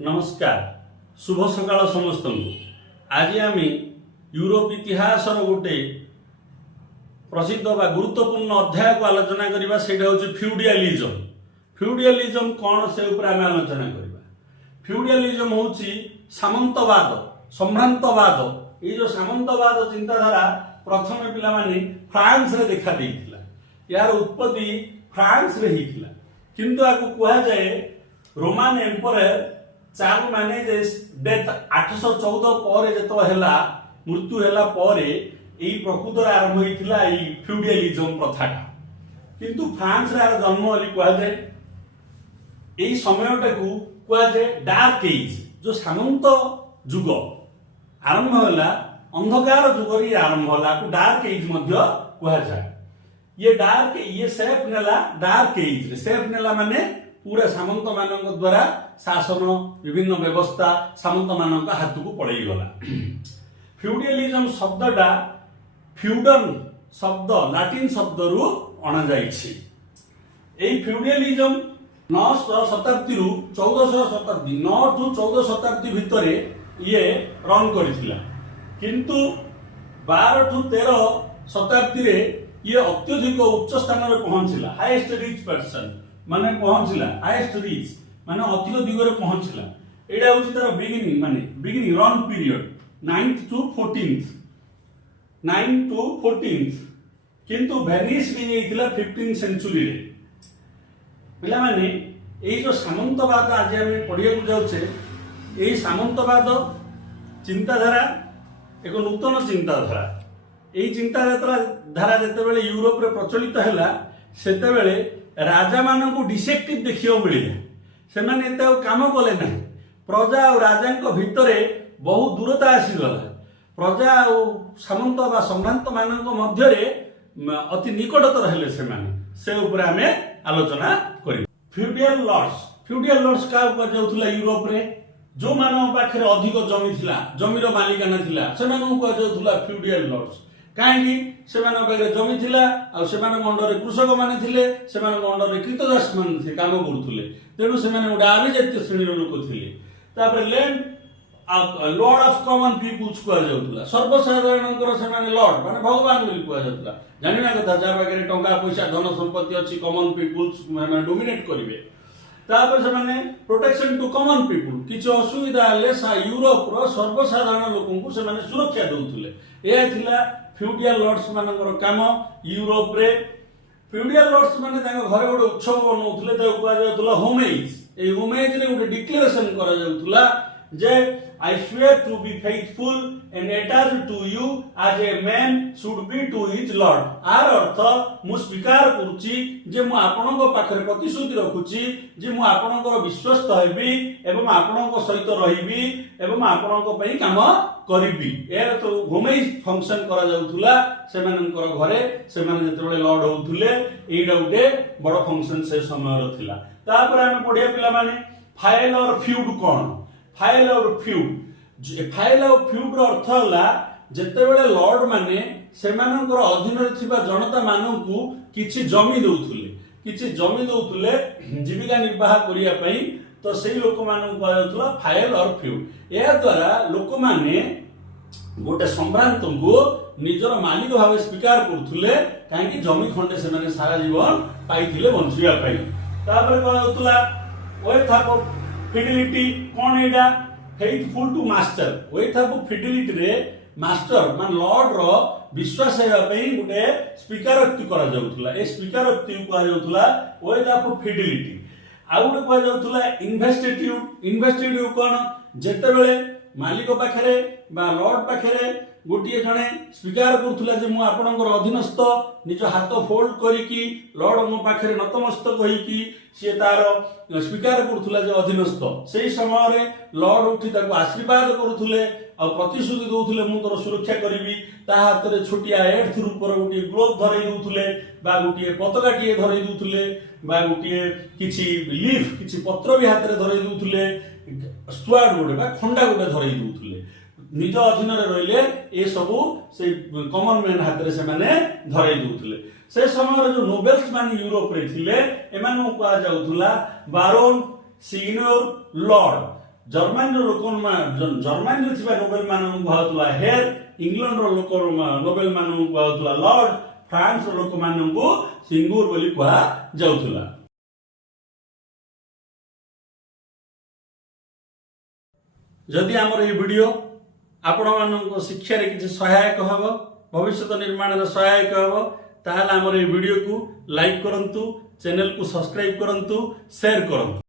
नमस्कार शुभ सकाळ समस्त आज आम यूरोप इतिहास गोटे प्रसिद्ध व गुरुत्वपूर्ण अध्याय को आलोचना करवा से फ्यूडियालिज्म। फ्यूडियालिज्म कौन से आम आलोचना करवा। फ्यूडियालिज्म हूँ सामंतवाद सम्भ्रांतवाद। ये जो सामंतवाद चिंताधारा प्रथम पिला माने फ्रांस रे देखा देइथिला। यार उत्पत्ति फ्रांस रे हिथिला किंतु आको कहा जाए Roman empire Charlemagne's death 814 पर जतो हैला मृत्यु हैला पर एई प्रकृतर आरंभ होइथिला एई फ्यूडियालिज्म प्रथाटा। किंतु फ्रांस रे जन्म होली कहा जाए एई समयटा को कहा जाए डार्क एज। जो सामंत युग आरंभ होला अंधकार युग रे आरंभ होला को डार्क एज मध्य कहा जाए। ये डार्क ये सेफ नेला डार्क एज रे सेफ नेला माने पूरा सामंत मानक द्वारा शासन विभिन्न व्यवस्था सामंत मानक हाथ को पड़े गला। फ्यूडियालिज्म शब्दटा फ्यूडन शब्द लाटिन शब्द रु अणा जाइछि। एई फ्यूडियालिज्म 9 शताब्दी रु 1400 शताब्दी 9 टू 14 शताब्दी भितरे ये रन करथिला। किंतु 12 टू 13 शताब्दी रे ये अत्यधिक उच्च स्थान रे पहुंचला। हाईएस्ट रिच पर्सन माने पहुंचला हाईएस्ट रिच माने अधिक दिगरे पहुंचला। एडा होची तार बिगिनिंग माने beginning run period 9th to 14th 9 to 14th। किंतु वेनिस भी जाइतिला 15th सेंचुरी रे। पिला माने एई जो सामंतवाद आज हम पढ़िया को जाउछे एई सामंतवाद चिंताधारा एक नूतन चिंताधारा। एई चिंताधारा जते बेले यूरोप रे प्रचलित हैला सेते बेले राजा मान को डिसेक्टिव देखियो मिले से माने एते काम कले ना। प्रजा और राजा भितर बहुत दूरता आसीगला। प्रजा और सामंत बा सम्भ्रांत मानक मध्य अति निकटतर हेले से ऊपर आमे आलोचना करी। फ्यूडियल लॉर्ड्स का ऊपर जाउथला यूरोप रे जो मानव पाखरे अधिक जमी थिला जमीर मालिकाना थिला से मानक को जाउथला फ्यूडियल लॉर्ड्स। काहेकि से मानक पाखरे जमी थिला आ से मानक अंडर कृषक माने थिले से मानक अंडर कृतदास माने थे काम करथुले तेणु से माने उडा अभिजात्य श्रेणी लोक थिले। तापर land lord of common peoples को जाउथला सर्वसाधारणकर से माने लॉर्ड माने भगवान बोली को जाउथला। जानिना कथा जा पाखरे टंका पैसा धन संपत्ति अछि कॉमन पीपुल्स माने डोमिनेट करिवे। तापर से माने प्रोटेक्शन टू कॉमन पीपुल किछ असुविधा हले यूरोप रो सर्वसाधारण लोकन को से माने सुरक्षा दउथुले। ए थिला फ्यूडियल लॉर्ड्स मानकर काम यूरोप रे। फ्यूडियल लॉर्ड्स माने तांग घरे गोटे उत्सव बनौथुले ताको कहा जाउथुला होमेज। ए होमेज रे गोटे डिक्लेरेशन करा जाउथुला जे I swear to be faithful and attached to you as a man should be to his lord। आर अर्थ मु स्वीकार करूची जे मु आपनक पाखरे प्रतिश्रुति रखुची जे मु आपनकर विश्वस्त हेबी एवं आपनक सहित रहिबी एवं आपनक पई काम करिबी। एरा तो होमेज फंक्शन करा जाउथुला से मानकर घरे से माने जते बेले लॉर्ड होउथुले एइडा उडे बड़ फंक्शन से समय रथिला। तापर हम पढिया पिला माने फाइल और फ्यूड कोन। फाइल और फ्यूड अर्थ होला जते बेले लॉर्ड माने सेमानकर अधीन रे थिबा जनता माननकु किछि जमी दउथुले जीविका निर्वाह करिया पई तो सेही लोक माननकु कहउथला फाइल और फ्यूड। या द्वारा लोक माने गोटे सम्भ्रांत को निजर मालिक भाव स्वीकार करथुले काहेकि जमी खंडे से माने सारा जीवन पाइथिले बंचिया पई। तापर कहउथला ओएथ ऑफ फिडिलिटी कोन एडा faithful to master. Oath of fidelity रे मास्टर मान लॉर्ड रो विश्वास हेबा पई गुटे स्वीकारोक्ति करा जाउथला। ए स्वीकारोक्ति को कहा जाउथला ओएथ ऑफ फिडिलिटी। आ गुटे कहा जाउथला इन्वेस्टिट्यूड कोन जेते बेले मालिक पाखरे बा लॉर्ड पाखरे गोटे जने स्वीकार करुला जे मु आपनकर अधीनस्थ निज हाथ फोल्ड करिकी लॉर्ड मो पाखरे नतमस्तक होइकी से तार स्वीकार करुला जे अधीनस्थ। सेही समय रे लॉर्ड उठी ताको आशीर्वाद करुथुले आ प्रतिश्रुति दउथुले मु तोर सुरक्षा करिवि। ता हाथ रे छोटिया एर्थ रूपर गोटे ग्लोव धरै दउथुले बा गोटे पताकाटिए धरै दउथुले बा गोटे किछि लीफ किछि पत्र भी हाथ रे धरै दउथुले स्टुआर्ड गोटे बा खंडा गोटे धरै दउथुले निज अधीन रहिले ए सबु से कॉमन मैन हाथ रे से माने धरै दउथुले। से समय जो नोबेल्स मान यूरोप रे थिले एमानो कहा जाउथुला बारोन सिग्नोर लॉर्ड जर्मनी लोक जर्मनी रे नोबेल मान कहला हेयर, इंग्लैंड रो लोक नोबेल मान कहला लॉर्ड, फ्रांस रो लोक मान को सिंगूर बोली कहा जाउथला। जदि आमर ये वीडियो आपण मानक शिक्षा रे किसी सहायक हबो, भविष्य निर्माण रे सहायक हबो, ताहले आमर ये वीडियो को लाइक करंतु, चैनल को सब्सक्राइब करंतु, शेयर करंतु।